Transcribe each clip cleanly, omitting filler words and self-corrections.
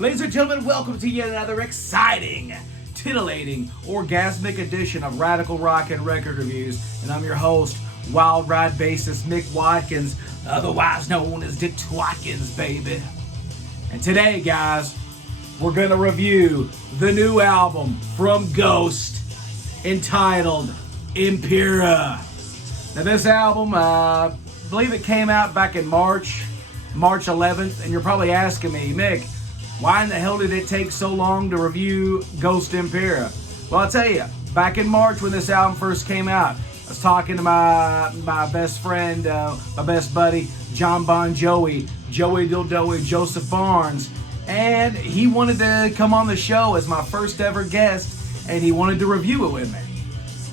Ladies and gentlemen, welcome to yet another exciting, titillating, orgasmic edition of Radical Rock and Record Reviews. And I'm your host, Wild Ride bassist Mick Watkins, otherwise known as Dick Watkins, baby. And today, guys, we're going to review the new album from Ghost entitled Impera. Now, this album, I believe it came out back in March 11th, and you're probably asking me, Mick, why in the hell did it take so long to review Ghost Impera? Well, I'll tell you, back in March when this album first came out, I was talking to my best friend, my best buddy, John Bon Joey Dildoey, Joseph Barnes, and he wanted to come on the show as my first ever guest, and he wanted to review it with me.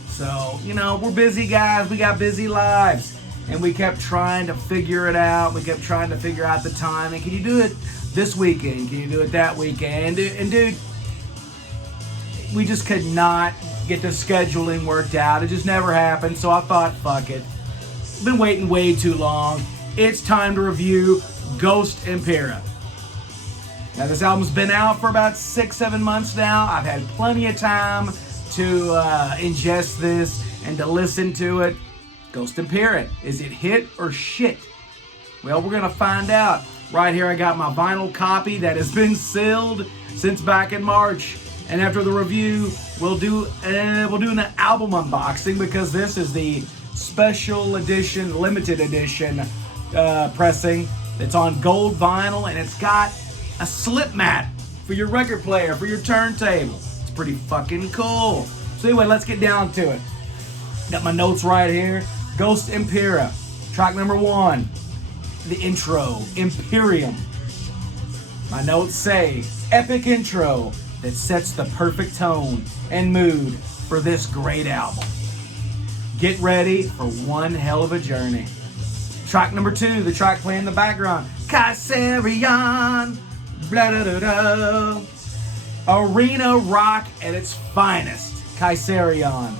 So, you know, we're busy guys, we got busy lives, and we kept trying to figure it out, we kept trying to figure out the time, and can you do it this weekend? Can you do it that weekend? And dude, we just could not get the scheduling worked out. It just never happened. So I thought, fuck it. Been waiting way too long. It's time to review Ghost Impera. Now, this album's been out for about 6-7 months now. I've had plenty of time to ingest this and to listen to it. Ghost Impera. Is it hit or shit? Well, we're going to find out. Right here I got my vinyl copy that has been sealed since back in March. And after the review, we'll do an album unboxing because this is the special edition, limited edition pressing. It's on gold vinyl and it's got a slip mat for your record player, for your turntable. It's pretty fucking cool. So anyway, let's get down to it. Got my notes right here. Ghost Impera, track number 1. The intro, Imperium. My notes say, epic intro that sets the perfect tone and mood for this great album. Get ready for one hell of a journey. Track number 2, the track playing in the background, Kaiserion, blah da da da. Arena rock at its finest. Kaiserion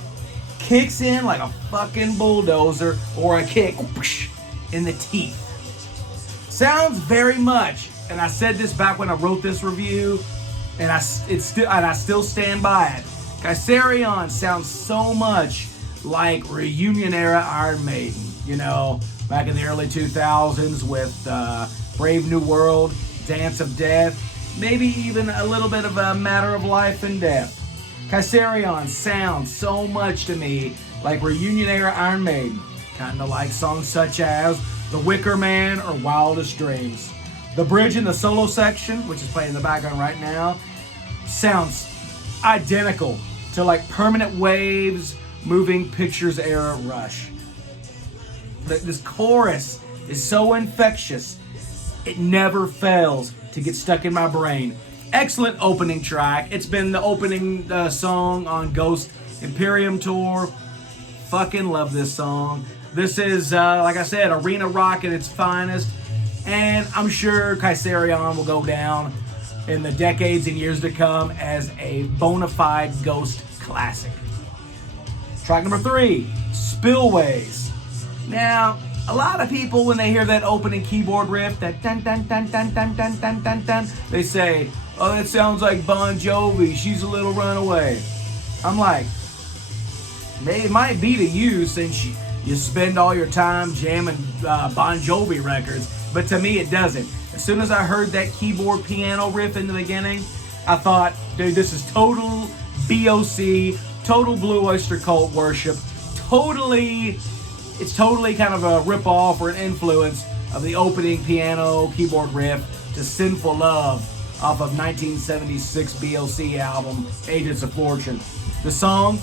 kicks in like a fucking bulldozer or a kick in the teeth. Sounds very much, and I said this back when I wrote this review, and I still stand by it. Kaiserion sounds so much like reunion era Iron Maiden, you know, back in the early 2000s with Brave New World, Dance of Death, maybe even a little bit of a Matter of Life and Death. Kaiserion sounds so much to me like reunion era Iron Maiden, kind of like songs such as The Wicker Man or Wildest Dreams. The bridge in the solo section, which is playing in the background right now, sounds identical to like Permanent Waves, Moving Pictures era Rush. This chorus is so infectious, it never fails to get stuck in my brain. Excellent opening track. It's been the opening song on Ghost Imperium tour. Fucking love this song. This is, like I said, arena rock at its finest, and I'm sure Kaiserion will go down in the decades and years to come as a bona fide Ghost classic. Track number 3, Spillways. Now, a lot of people, when they hear that opening keyboard riff, that dun dun dun dun dun dun dun dun dun, they say, oh, that sounds like Bon Jovi, She's a Little Runaway. I'm like, it might be to you since you spend all your time jamming Bon Jovi records, but to me it doesn't. As soon as I heard that keyboard piano riff in the beginning, I thought, dude, this is total BOC, total Blue Oyster Cult worship, it's totally kind of a rip-off or an influence of the opening piano keyboard riff to Sinful Love off of 1976 BOC album, Agents of Fortune. The song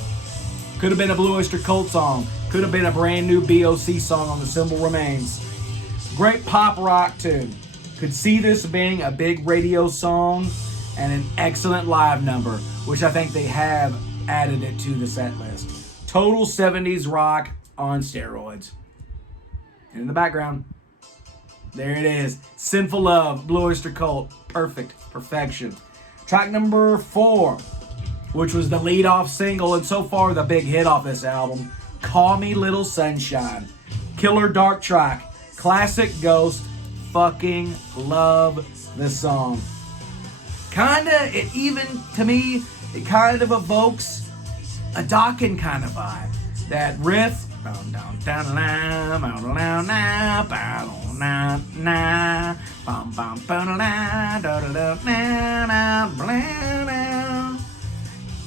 could have been a Blue Oyster Cult song, could have been a brand new BOC song on The Symbol Remains. Great pop rock tune. Could see this being a big radio song and an excellent live number, which I think they have added it to the set list. Total 70s rock on steroids. And in the background, there it is. Sinful Love, Blue Oyster Cult. Perfect. Perfection. Track number 4, which was the lead-off single and so far the big hit off this album, Call Me Little Sunshine. Killer dark track. Classic Ghost. Fucking love this song. it even, to me, it kind of evokes a Dokken kind of vibe. That riff,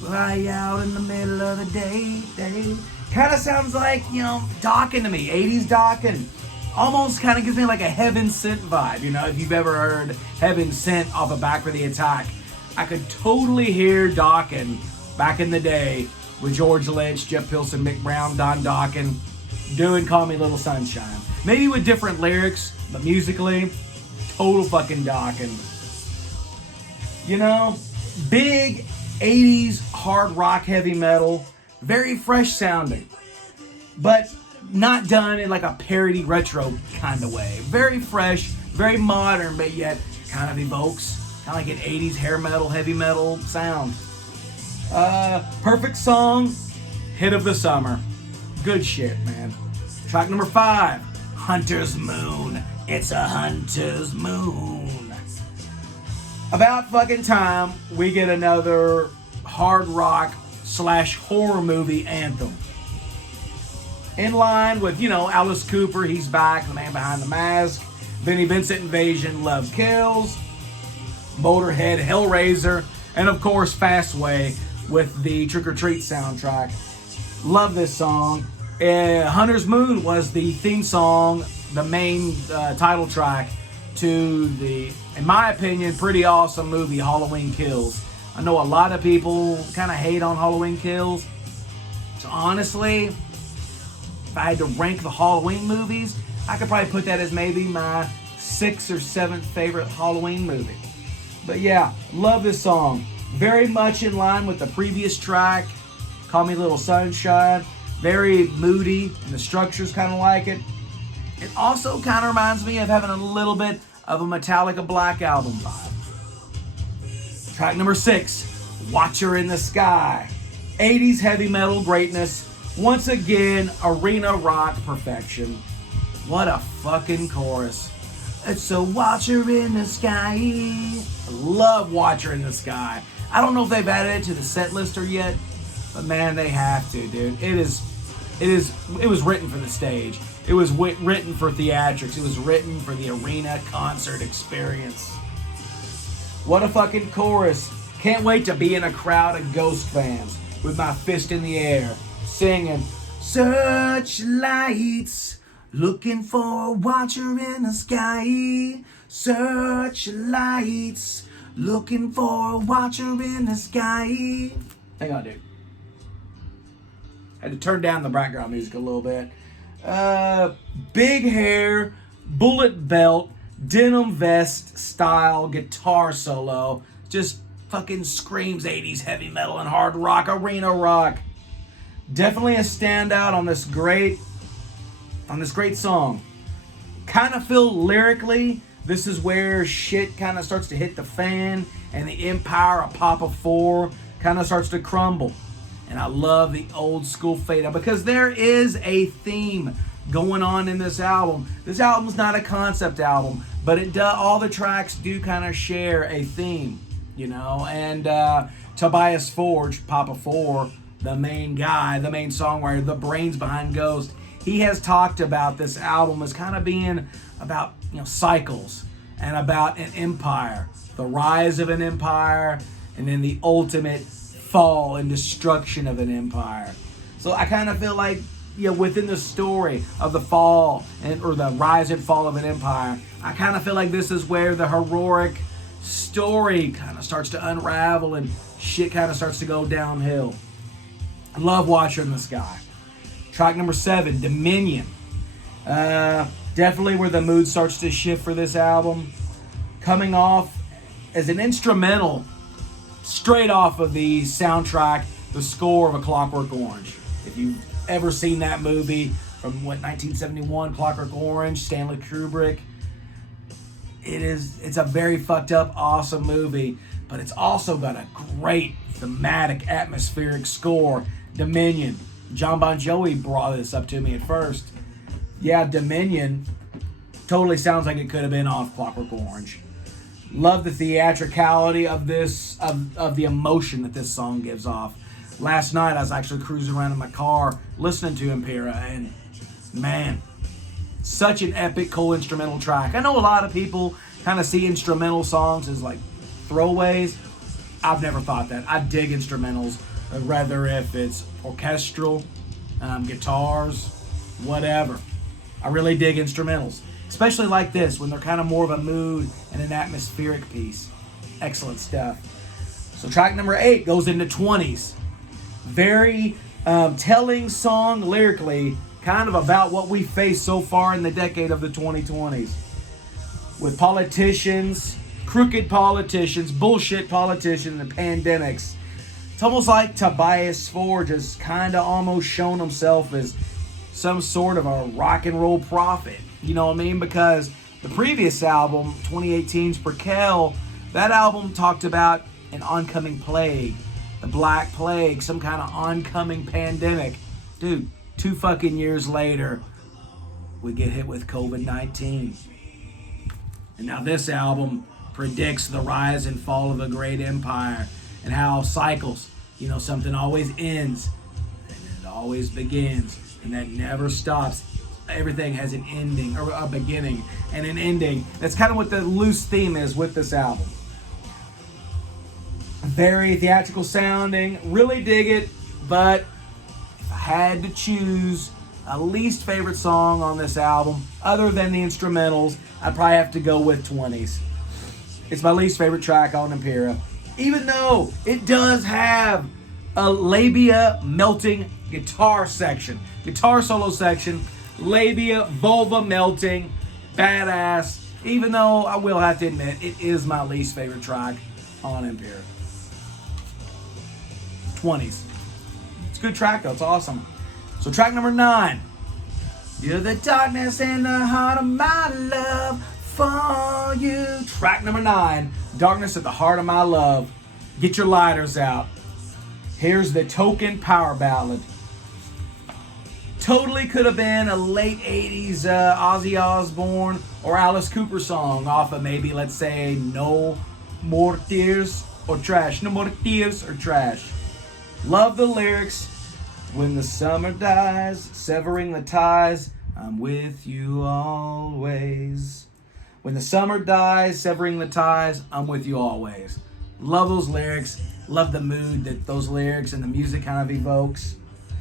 lie out in the middle of the day. Kind of sounds like, Dokken to me, 80s Dokken. Almost kind of gives me like a Heaven Sent vibe, if you've ever heard Heaven Sent off of Back for the Attack. I could totally hear Dokken back in the day with George Lynch, Jeff Pilson, Mick Brown, Don Dokken doing Call Me Little Sunshine. Maybe with different lyrics, but musically, total fucking Dokken. Big 80s hard rock heavy metal, very fresh sounding, but not done in like a parody retro kind of way. Very fresh, very modern, but yet kind of evokes kind of like an 80s hair metal, heavy metal sound. Perfect song, hit of the summer. Good shit, man. Track number 5, Hunter's Moon. It's a hunter's moon. About fucking time we get another hard rock / horror movie anthem. In line with, Alice Cooper, he's back, the man behind the mask. Vinnie Vincent, Invasion, Love Kills. Motorhead, Hellraiser. And of course, Fastway with the Trick or Treat soundtrack. Love this song. Hunter's Moon was the theme song, the main title track to the, in my opinion, pretty awesome movie, Halloween Kills. I know a lot of people kind of hate on Halloween Kills. So honestly, if I had to rank the Halloween movies, I could probably put that as maybe my 6th or 7th favorite Halloween movie. But yeah, love this song. Very much in line with the previous track, Call Me Little Sunshine. Very moody, and the structure's kind of like it. It also kind of reminds me of having a little bit of a Metallica Black Album vibe. Track number 6, Watcher in the Sky. 80s heavy metal greatness. Once again, arena rock perfection. What a fucking chorus. It's a watcher in the sky. I love Watcher in the Sky. I don't know if they've added it to the set lister yet, but man, they have to, dude. It was written for the stage. It was written for theatrics. It was written for the arena concert experience. What a fucking chorus. Can't wait to be in a crowd of Ghost fans with my fist in the air, singing, searchlights, looking for a watcher in the sky. Searchlights, looking for a watcher in the sky. Hang on, dude. Had to turn down the background music a little bit. Big hair, bullet belt, denim vest style guitar solo. Just fucking screams 80s heavy metal and hard rock, arena rock. Definitely a standout on this great song. Kind of feel lyrically, this is where shit kind of starts to hit the fan and the empire of Papa 4 kind of starts to crumble. And I love the old school fade out because there is a theme going on in this album. This album's not a concept album, but it does, all the tracks do kind of share a theme, And Tobias Forge, Papa 4, the main guy, the main songwriter, the brains behind Ghost, he has talked about this album as kind of being about, cycles and about an empire, the rise of an empire, and then the ultimate fall and destruction of an empire. So I kind of feel like, within the story of the fall or the rise and fall of an empire, I kind of feel like this is where the heroic story kind of starts to unravel and shit kind of starts to go downhill. I love Watcher in the Sky. Track number 7, Dominion. Definitely where the mood starts to shift for this album. Coming off as an instrumental straight off of the soundtrack, the score of A Clockwork Orange. If you've ever seen that movie from 1971, Clockwork Orange, Stanley Kubrick, it's a very fucked up, awesome movie, but it's also got a great thematic, atmospheric score. Dominion. John Bon Jovi brought this up to me at first. Yeah, Dominion totally sounds like it could have been off Clockwork Orange. Love the theatricality of this, of the emotion that this song gives off. Last night I was actually cruising around in my car listening to Impera, and man, such an epic, cool instrumental track. I know a lot of people kind of see instrumental songs as like throwaways. I've never thought that. I dig instrumentals, whether if it's orchestral, guitars, whatever. I really dig instrumentals, especially like this when they're kind of more of a mood and an atmospheric piece. Excellent stuff. So track number 8 goes into 20s. Very telling song lyrically, kind of about what we faced so far in the decade of the 2020s. With politicians, crooked politicians, bullshit politicians, and pandemics. It's almost like Tobias Forge has kind of almost shown himself as some sort of a rock and roll prophet. You know what I mean? Because the previous album, 2018's Prequel, that album talked about an oncoming plague, the Black Plague, some kind of oncoming pandemic. Dude, 2 fucking years later, we get hit with COVID-19. And now this album predicts the rise and fall of a great empire and how cycles, you know, something always ends and it always begins, and that never stops. Everything has an ending, or a beginning and an ending. That's kind of what the loose theme is with this album. Very theatrical sounding, really dig it, but if I had to choose a least favorite song on this album, other than the instrumentals, I'd probably have to go with 20s. It's my least favorite track on Impera, even though it does have a labia melting guitar section, guitar solo section, labia, vulva melting, badass. Even though I will have to admit, it is my least favorite track on Impera. 20s. It's a good track though, it's awesome. So track number 9. You're the darkness in the heart of my love for you. Track number 9. Darkness at the heart of my love. Get your lighters out. Here's the token power ballad. Totally could have been a late 80s Ozzy Osbourne or Alice Cooper song off of maybe, let's say, No More Tears or Trash. No More Tears or Trash. Love the lyrics. When the summer dies, severing the ties, I'm with you always. When the summer dies, severing the ties, I'm with you always. Love those lyrics. Love the mood that those lyrics and the music kind of evokes.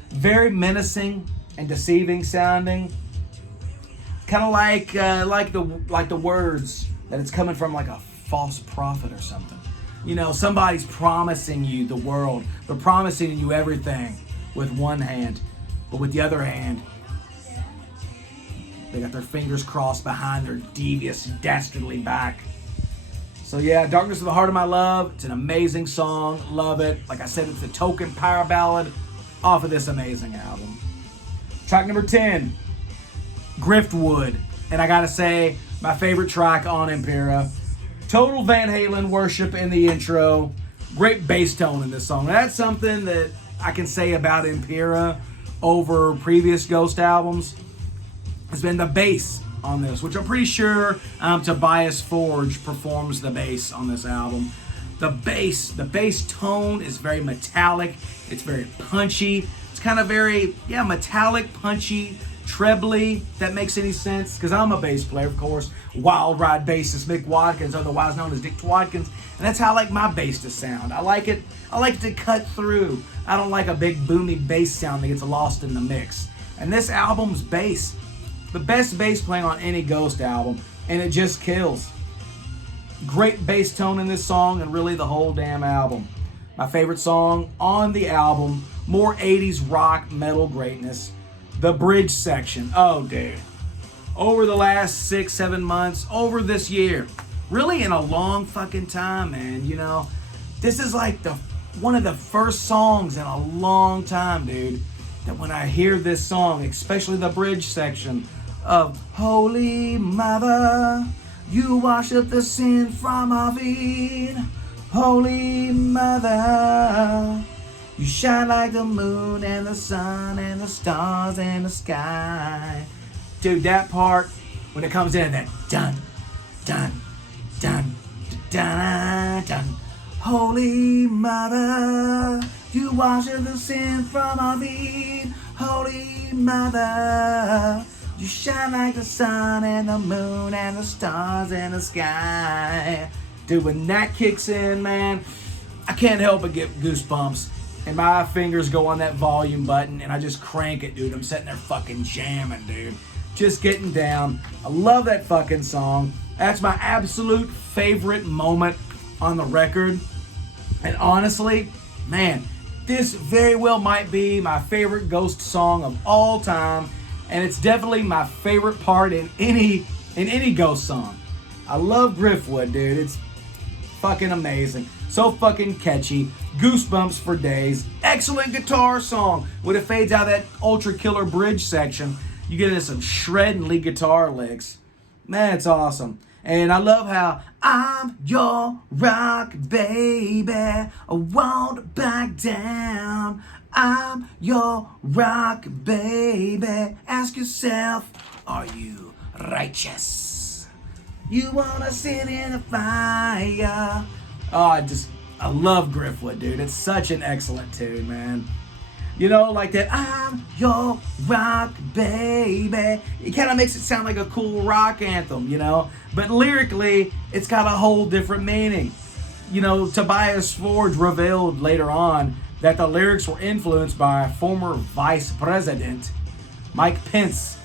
Very menacing and deceiving sounding. Kind of like the words that it's coming from, like a false prophet or something. You know, somebody's promising you the world. They're promising you everything with one hand, but with the other hand, they got their fingers crossed behind their devious, dastardly back. So yeah, Darkness of the Heart of My Love, it's an amazing song, love it. Like I said, it's a token power ballad off of this amazing album. Track number 10, Griftwood, and I gotta say, my favorite track on Impera. Total Van Halen worship in the intro, great bass tone in this song. That's something that I can say about Impera over previous Ghost albums has been the bass on this, which I'm pretty sure Tobias Forge performs the bass on this album. The bass tone is very metallic. It's very punchy. It's kind of very, metallic, punchy, trebly, if that makes any sense, because I'm a bass player, of course. Wild Ride bassist Mick Watkins, otherwise known as Dick Twadkins, and that's how I like my bass to sound. I like it to cut through. I don't like a big boomy bass sound that gets lost in the mix. And this album's bass, the best bass playing on any Ghost album, and it just kills. Great bass tone in this song, and really the whole damn album. My favorite song on the album, more 80s rock metal greatness, the bridge section. Oh, dude. Over the last 6-7 months, over this year, really in a long fucking time, man. You know, this is like one of the first songs in a long time, dude, that when I hear this song, especially the bridge section of Holy Mother, you wash up the sin from our feet. Holy Mother, you shine like the moon and the sun and the stars in the sky. Dude, that part, when it comes in, that dun, dun, dun, dun, dun. Holy Mother, you wash the sin from our feet. Holy Mother, you shine like the sun and the moon and the stars in the sky. Dude, when that kicks in, man, I can't help but get goosebumps. And my fingers go on that volume button and I just crank it, dude. I'm sitting there fucking jamming, dude. Just getting down. I love that fucking song. That's my absolute favorite moment on the record. And honestly, man, this very well might be my favorite Ghost song of all time. And it's definitely my favorite part in any Ghost song. I love Driftwood, dude. It's fucking amazing. So fucking catchy. Goosebumps for days. Excellent guitar song. When it fades out of that ultra killer bridge section, you get into some shredding lead guitar licks. Man, it's awesome. And I love how I'm your rock baby. I won't back down. I'm your rock baby. Ask yourself, are you righteous? You wanna sit in the fire? Oh, I love Driftwood, dude. It's such an excellent tune, man. You know, like that, I'm your rock baby. It kind of makes it sound like a cool rock anthem, you know? But lyrically, it's got a whole different meaning. You know, Tobias Forge revealed later on that the lyrics were influenced by former Vice President Mike Pence.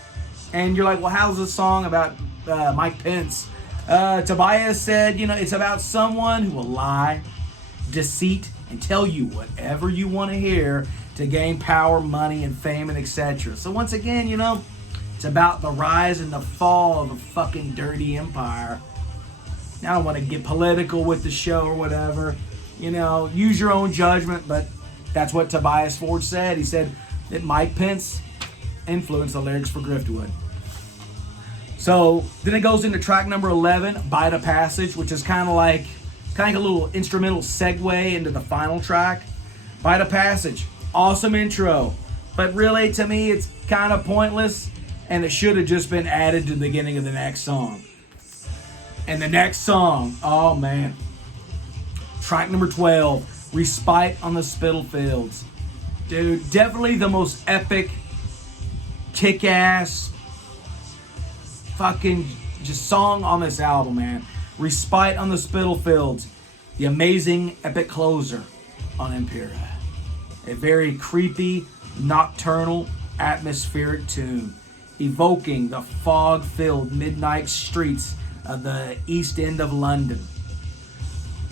And you're like, well, how's this song about Mike Pence? Tobias said, you know, it's about someone who will lie, deceit, and tell you whatever you want to hear to gain power, money, and fame, and etc. So once again, you know, it's about the rise and the fall of a fucking dirty empire. Now I don't want to get political with the show or whatever. You know, use your own judgment, but that's what Tobias Forge said. He said that Mike Pence influenced the lyrics for Driftwood. So then it goes into track number 11, Bite a Passage, which is kind of like a little instrumental segue into the final track. Bite a Passage, awesome intro, but really to me it's kind of pointless and it should have just been added to the beginning of the next song. And the next song, oh man, track number 12, Respite on the Spitalfields. Dude, definitely the most epic, kick-ass, fucking just song on this album, man. Respite on the Spitalfields, the amazing epic closer on Impera. A very creepy, nocturnal, atmospheric tune, evoking the fog-filled midnight streets of the East End of London.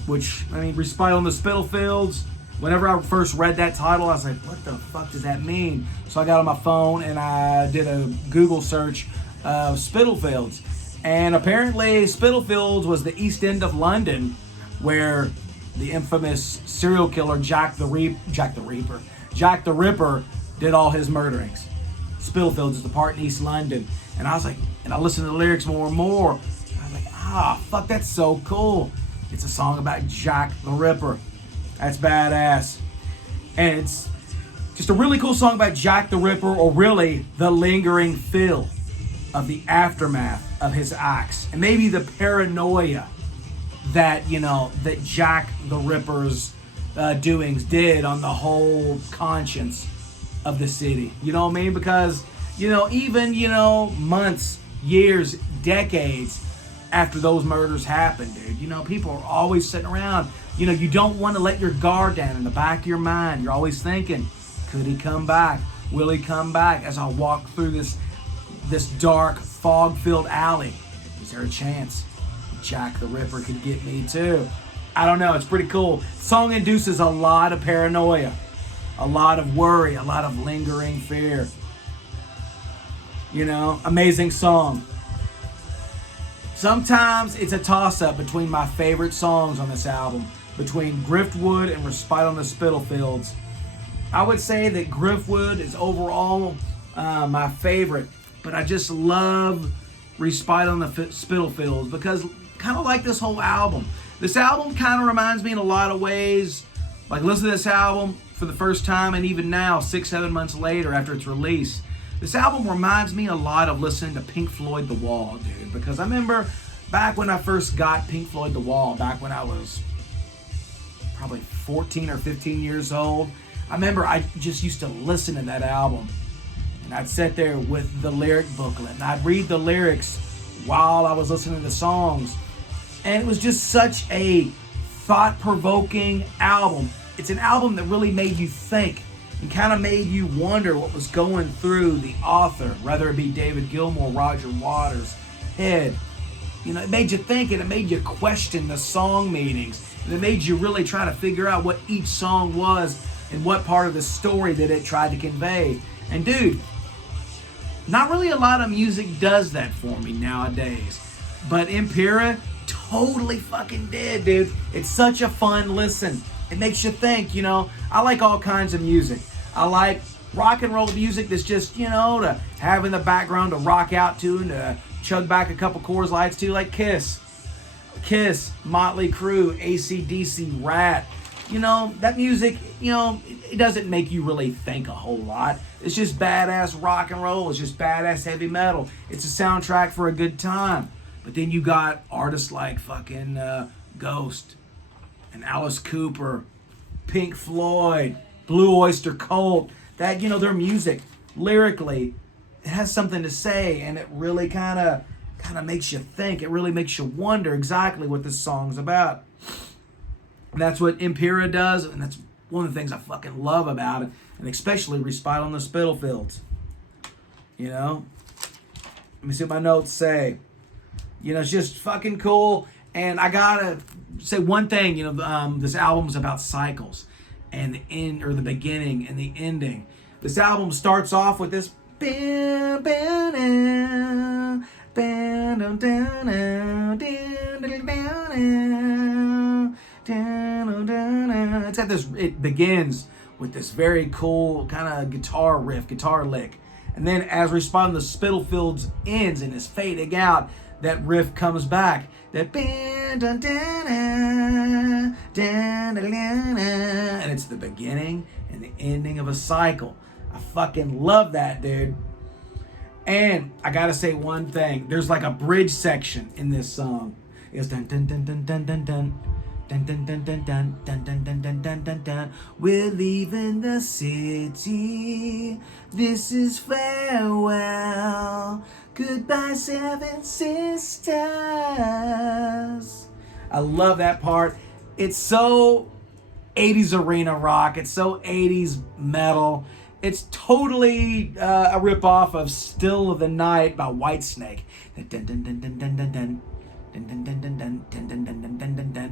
Which, I mean, Respite on the Spitalfields, whenever I first read that title, I was like, what the fuck does that mean? So I got on my phone and I did a Google search of Spitalfields. And apparently Spitalfields was the East End of London where the infamous serial killer Jack the Ripper did all his murderings. Spitalfields is the part in East London. And I was like, and I listened to the lyrics more and more. And I was like, fuck, that's so cool. It's a song about Jack the Ripper. That's badass. And it's just a really cool song about Jack the Ripper, or really the lingering feel of the aftermath of his acts. And maybe the paranoia that, you know, that Jack the Ripper's doings did on the whole conscience of the city. You know what I mean? Because, you know, even, you know, months, years, decades after those murders happened, dude, you know, people are always sitting around. You know, you don't want to let your guard down. In the back of your mind, you're always thinking, could he come back? Will he come back as I walk through this dark, fog-filled alley? Is there a chance Jack the Ripper could get me too? I don't know. It's pretty cool. The song induces a lot of paranoia, a lot of worry, a lot of lingering fear. You know, amazing song. Sometimes it's a toss-up between my favorite songs on this album, between Driftwood and Respite on the Spitalfields. I would say that Driftwood is overall my favorite, but I just love Respite on the Spitalfields because kind of like this whole album. This album kind of reminds me in a lot of ways, like listen to this album for the first time and even now, 6-7 months later after its release. This album reminds me a lot of listening to Pink Floyd The Wall, dude, because I remember back when I first got Pink Floyd The Wall, back when I was probably 14 or 15 years old, I remember I just used to listen to that album. And I'd sit there with the lyric booklet and I'd read the lyrics while I was listening to the songs. And it was just such a thought-provoking album. It's an album that really made you think and kind of made you wonder what was going through the author, whether it be David Gilmour, Roger Waters' head. You know, it made you think and it made you question the song meanings. And it made you really try to figure out what each song was and what part of the story that it tried to convey. And dude, not really a lot of music does that for me nowadays. But Impera totally fucking did, dude. It's such a fun listen. It makes you think, you know. I like all kinds of music. I like rock and roll music that's just, you know, to have in the background to rock out to and to chug back a couple Coors Lights to, like Kiss, Motley Crue, AC/DC, Rat. You know, that music, you know, it doesn't make you really think a whole lot. It's just badass rock and roll. It's just badass heavy metal. It's a soundtrack for a good time. But then you got artists like fucking Ghost and Alice Cooper, Pink Floyd, Blue Oyster Cult. That, you know, their music, lyrically, it has something to say, and it really kind of makes you think. It really makes you wonder exactly what this song's about. And that's what Impera does, and that's one of the things I fucking love about it, and especially Respite on the Spitalfields. You know? Let me see what my notes say. You know, it's just fucking cool. And I gotta say one thing, you know, this album's about cycles and the end, or the beginning and the ending. This album starts off with this it's got this, it begins with this very cool kind of guitar riff, guitar lick. And then as Respite on the Spitalfields ends and is fading out, that riff comes back. That and it's the beginning and the ending of a cycle. I fucking love that, dude. And I gotta say one thing. There's like a bridge section in this song. It's dun dun dun dun dun dun dun. Dun dun dun dun dun dun dun dun dun dun dun dun. We're leaving the city. This is farewell. Goodbye, Seven Sisters. I love that part. It's so 80s arena rock. It's so 80s metal. It's totally a ripoff of Still of the Night by Whitesnake.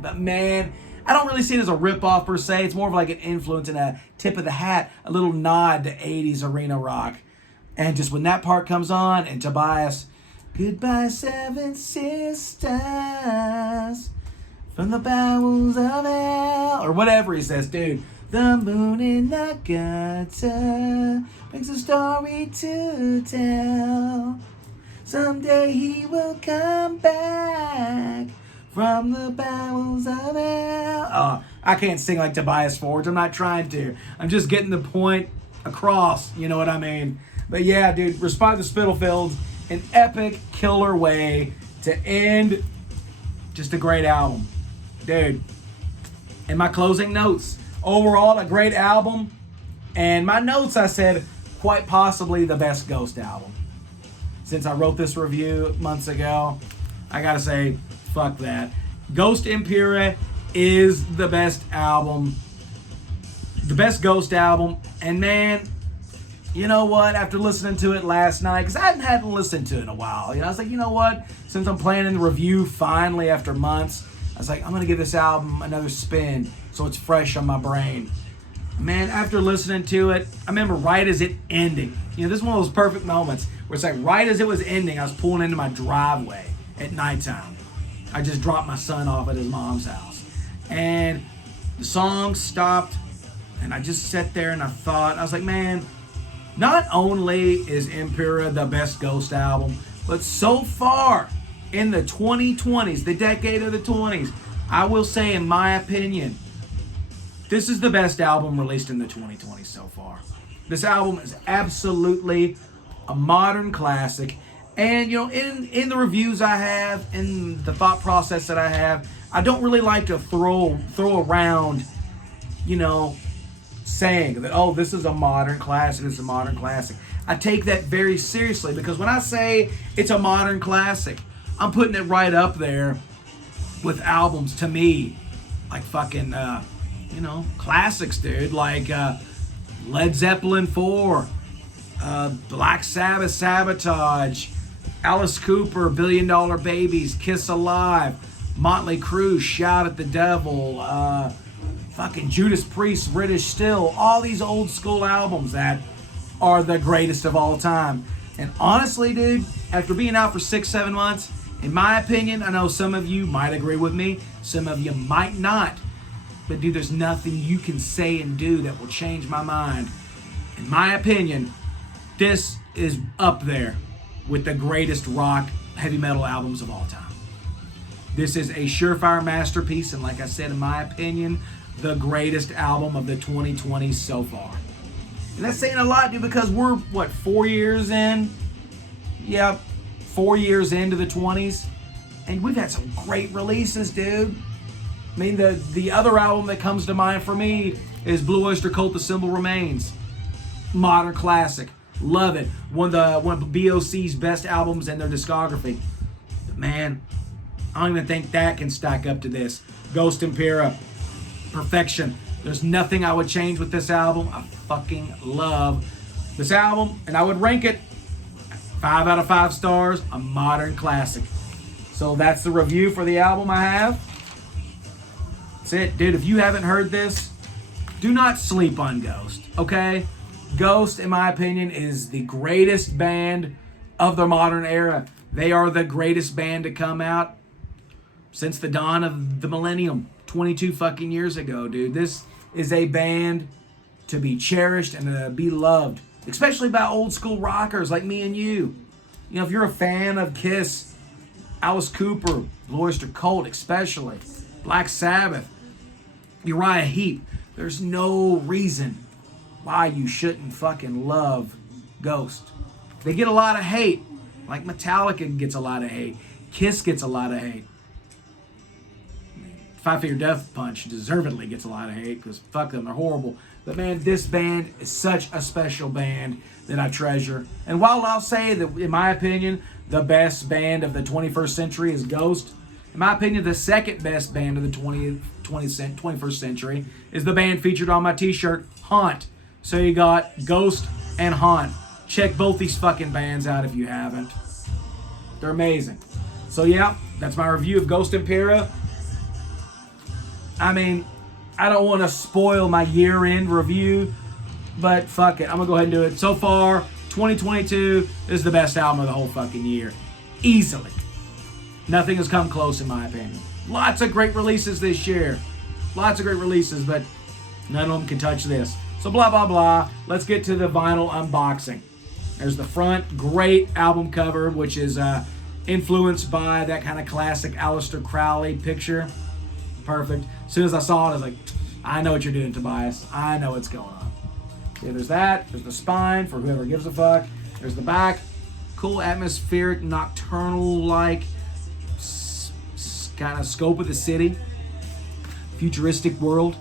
But man, I don't really see it as a ripoff per se. It's more of like an influence and a tip of the hat, a little nod to 80s arena rock. And just when that part comes on, and Tobias, goodbye, Seven Sisters, from the bowels of hell, or whatever he says, dude. The moon in the gutter brings a story to tell. Someday he will come back from the bowels of hell. Oh, I can't sing like Tobias Forge. I'm not trying to. I'm just getting the point across. You know what I mean? But yeah, dude, Respite the Spitalfields, an epic killer way to end just a great album. Dude, in my closing notes, overall a great album. And my notes, I said, quite possibly the best Ghost album. Since I wrote this review months ago, I gotta say, fuck that. Ghost Impera is the best album. The best Ghost album. And man, you know what? After listening to it last night, because I hadn't listened to it in a while, you know, I was like, you know what? Since I'm planning the review finally after months, I was like, I'm gonna give this album another spin so it's fresh on my brain. Man, after listening to it, I remember right as it ending. You know, this is one of those perfect moments where it's like right as it was ending, I was pulling into my driveway at nighttime. I just dropped my son off at his mom's house. And the song stopped, and I just sat there and I thought, I was like, man, not only is Impera the best Ghost album, but so far in the 2020s, the decade of the 20s, I will say, in my opinion, this is the best album released in the 2020s so far. This album is absolutely a modern classic, And, you know, in the reviews I have, in the thought process that I have, I don't really like to throw around, you know, saying that, oh, this is a modern classic, this is a modern classic. I take that very seriously, because when I say it's a modern classic, I'm putting it right up there with albums, to me, like fucking, you know, classics, dude. Like Led Zeppelin 4, Black Sabbath, Sabotage, Alice Cooper, Billion Dollar Babies, Kiss Alive, Motley Crue, Shout at the Devil, fucking Judas Priest, British Still, all these old school albums that are the greatest of all time. And honestly, dude, after being out for 6-7 months, in my opinion, I know some of you might agree with me, some of you might not, but dude, there's nothing you can say and do that will change my mind. In my opinion, this is up there with the greatest rock, heavy metal albums of all time. This is a surefire masterpiece, and like I said, in my opinion, the greatest album of the 2020s so far. And that's saying a lot, dude, because we're, 4 years in? Yep, 4 years into the 20s. And we've had some great releases, dude. I mean, the other album that comes to mind for me is Blue Oyster Cult, The Symbol Remains. Modern classic. Love it. One of BOC's best albums in their discography. But man, I don't even think that can stack up to this. Ghost Impera. Perfection. There's nothing I would change with this album. I fucking love this album, and I would rank it 5 out of 5 stars, a modern classic. So that's the review for the album I have. That's it, dude. If you haven't heard this, do not sleep on Ghost, okay? Ghost, in my opinion, is the greatest band of the modern era. They are the greatest band to come out since the dawn of the millennium, 22 fucking years ago, dude. This is a band to be cherished and to be loved, especially by old school rockers like me and you. You know, if you're a fan of Kiss, Alice Cooper, Blue Oyster Cult especially, Black Sabbath, Uriah Heep, there's no reason why you shouldn't fucking love Ghost. They get a lot of hate, like Metallica gets a lot of hate, Kiss gets a lot of hate. Five Finger Death Punch deservedly gets a lot of hate because fuck them, they're horrible. But man, this band is such a special band that I treasure. And while I'll say that, in my opinion, the best band of the 21st century is Ghost, in my opinion, the second best band of the 21st century is the band featured on my t-shirt, Haunt. So you got Ghost and Haunt. Check both these fucking bands out if you haven't. They're amazing. So yeah, that's my review of Ghost Impera. I mean, I don't want to spoil my year-end review, but fuck it. I'm going to go ahead and do it. So far, 2022 is the best album of the whole fucking year. Easily. Nothing has come close, in my opinion. Lots of great releases this year. Lots of great releases, but none of them can touch this. So blah, blah, blah. Let's get to the vinyl unboxing. There's the front. Great album cover, which is influenced by that kind of classic Aleister Crowley picture. Perfect. As soon as I saw it, I was like, I know what you're doing, Tobias. I know what's going on. Yeah, there's that. There's the spine for whoever gives a fuck. There's the back. Cool atmospheric, nocturnal-like kind of scope of the city. Futuristic world.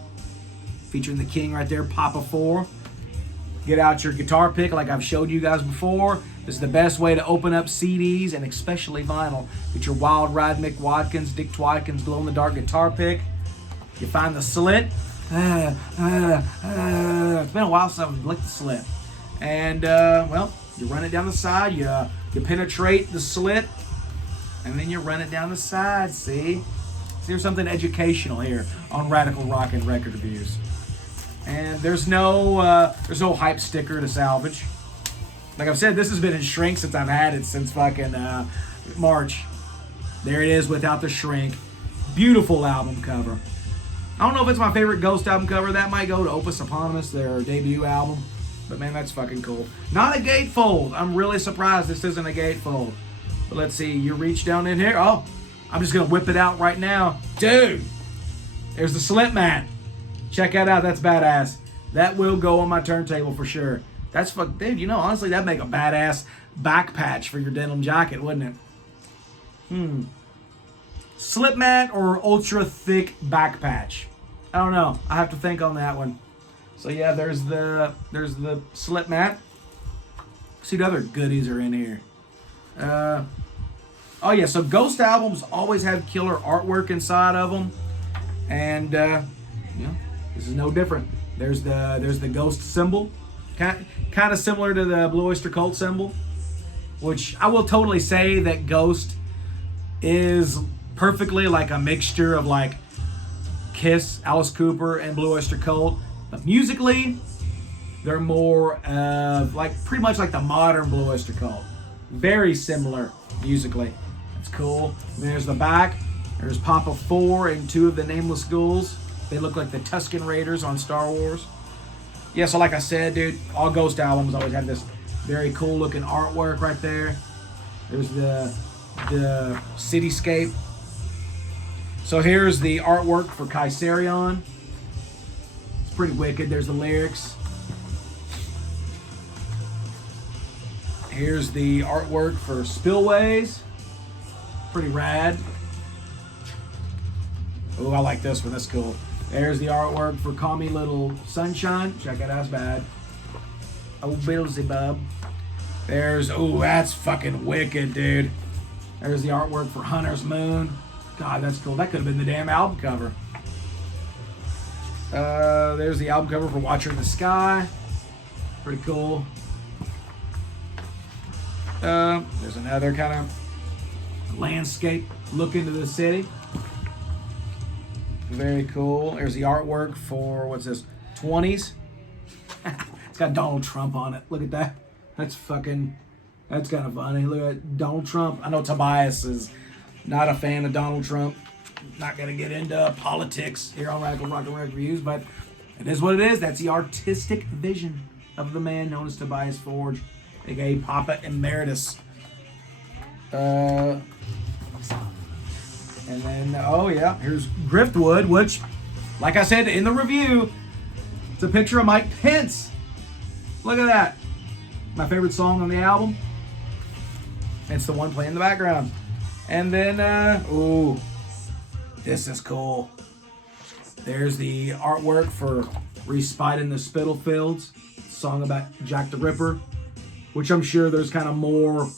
Featuring the king right there, Papa 4. Get out your guitar pick like I've showed you guys before. This is the best way to open up CDs and especially vinyl. Get your Wild Ride Mick Watkins, Dick Twatkins glow-in-the-dark guitar pick. You find the slit. It's been a while since I've licked the slit. And, well, you run it down the side. You penetrate the slit. And then you run it down the side, see? So there's something educational here on Radical Rock and Record Reviews. And there's no hype sticker to salvage. Like I've said, this has been in shrink since I've had it since fucking March. There it is without the shrink. Beautiful album cover. I don't know if it's my favorite Ghost album cover. That might go to Opus Eponymous, their debut album. But man, that's fucking cool. Not a gatefold. I'm really surprised this isn't a gatefold. But let's see. You reach down in here. Oh, I'm just going to whip it out right now. Dude, there's the slit mat. Check that out. That's badass. That will go on my turntable for sure. That's fuck, dude. You know, honestly, that'd make a badass back patch for your denim jacket, wouldn't it? Slip mat or ultra thick back patch? I don't know. I have to think on that one. So yeah, there's the slip mat. See what other goodies are in here. Oh yeah, so Ghost albums always have killer artwork inside of them, and this is no different. There's the Ghost symbol, kind of similar to the Blue Oyster Cult symbol, which I will totally say that Ghost is perfectly like a mixture of like Kiss, Alice Cooper, and Blue Oyster Cult, but musically they're more like pretty much like the modern Blue Oyster Cult. Very similar musically. It's cool. And there's the back. There's Papa 4 and 2 of the Nameless Ghouls. They look like the Tusken Raiders on Star Wars. Yeah, so like I said, dude, all Ghost albums always have this very cool looking artwork right there. There's the cityscape. So here's the artwork for Kaiserion. It's pretty wicked. There's the lyrics. Here's the artwork for Spillways. Pretty rad. Oh, I like this one. That's cool. There's the artwork for Call Me Little Sunshine. Check it out. It's bad. Oh, Beelzebub. There's, oh, that's fucking wicked, dude. There's the artwork for Hunter's Moon. God, that's cool. That could have been the damn album cover. There's the album cover for Watcher in the Sky. Pretty cool. There's another kind of landscape look into the city. Very cool. There's the artwork for, what's this, 20s? It's got Donald Trump on it. Look at that. That's kind of funny. Look at Donald Trump. I know Tobias is not a fan of Donald Trump. Not going to get into politics here on Radical Rock and Reviews, but it is what it is. That's the artistic vision of the man known as Tobias Forge, aka Papa Emeritus. And then, oh yeah, here's Griftwood, which, like I said in the review, it's a picture of Mike Pence. Look at that. My favorite song on the album. It's the one playing in the background. And then, ooh, this is cool. There's the artwork for Respite the Spitalfields, song about Jack the Ripper, which I'm sure there's kind of more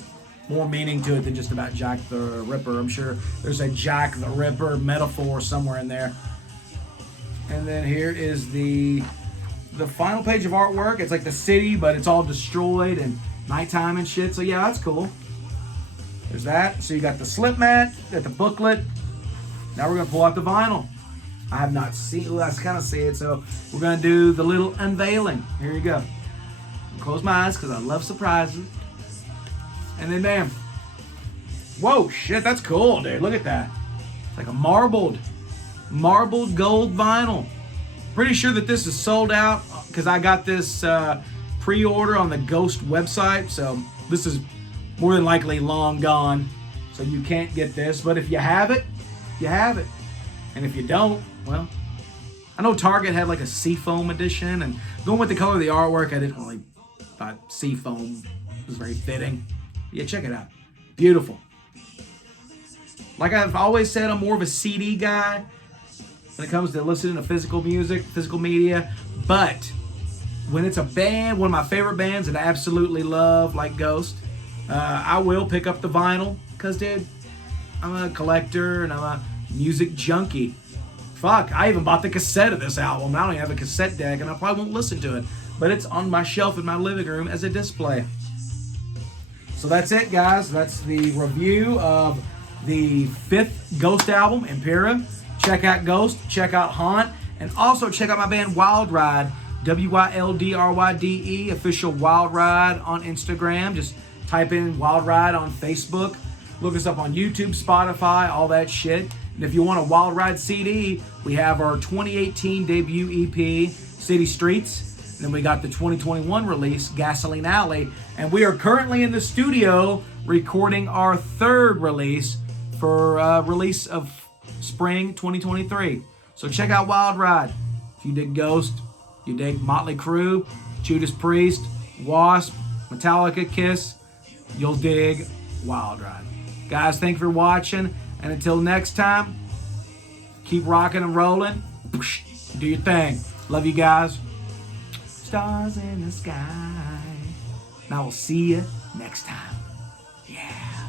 meaning to it than just about Jack the Ripper. I'm sure there's a Jack the Ripper metaphor somewhere in there. And then here is the final page of artwork. It's like the city, but it's all destroyed and nighttime and shit. So yeah, that's cool. There's that. So you got the slip mat, got the booklet. Now we're gonna pull out the vinyl. I have not seen. I kind of see it. So we're gonna do the little unveiling. Here you go. Close my eyes because I love surprises. And then bam. Whoa, shit, that's cool, dude. Look at that. It's like a marbled gold vinyl. Pretty sure that this is sold out because I got this pre-order on the Ghost website. So this is more than likely long gone. So you can't get this. But if you have it, you have it. And if you don't, well, I know Target had like a seafoam edition. And going with the color of the artwork, I didn't really thought seafoam was very fitting. Yeah, check it out. Beautiful. Like I've always said, I'm more of a CD guy when it comes to listening to physical music, physical media. But when it's a band, one of my favorite bands that I absolutely love, like Ghost, I will pick up the vinyl. Because, dude, I'm a collector and I'm a music junkie. Fuck, I even bought the cassette of this album. I don't even have a cassette deck and I probably won't listen to it. But it's on my shelf in my living room as a display. So that's it, guys. That's the review of the 5th Ghost album, Impera. Check out Ghost, check out Haunt, and also check out my band Wild Ride, WYLDRYDE, official Wild Ride on Instagram. Just type in Wild Ride on Facebook. Look us up on YouTube, Spotify, all that shit. And if you want a Wild Ride CD, we have our 2018 debut EP, City Streets. And then we got the 2021 release, Gasoline Alley. And we are currently in the studio recording our 3rd release for release of spring 2023. So check out Wild Ride. If you dig Ghost, you dig Motley Crue, Judas Priest, Wasp, Metallica, Kiss, you'll dig Wild Ride. Guys, thank you for watching, and until next time, keep rocking and rolling. Do your thing. Love you guys. Stars in the sky. And I will see you next time. Yeah.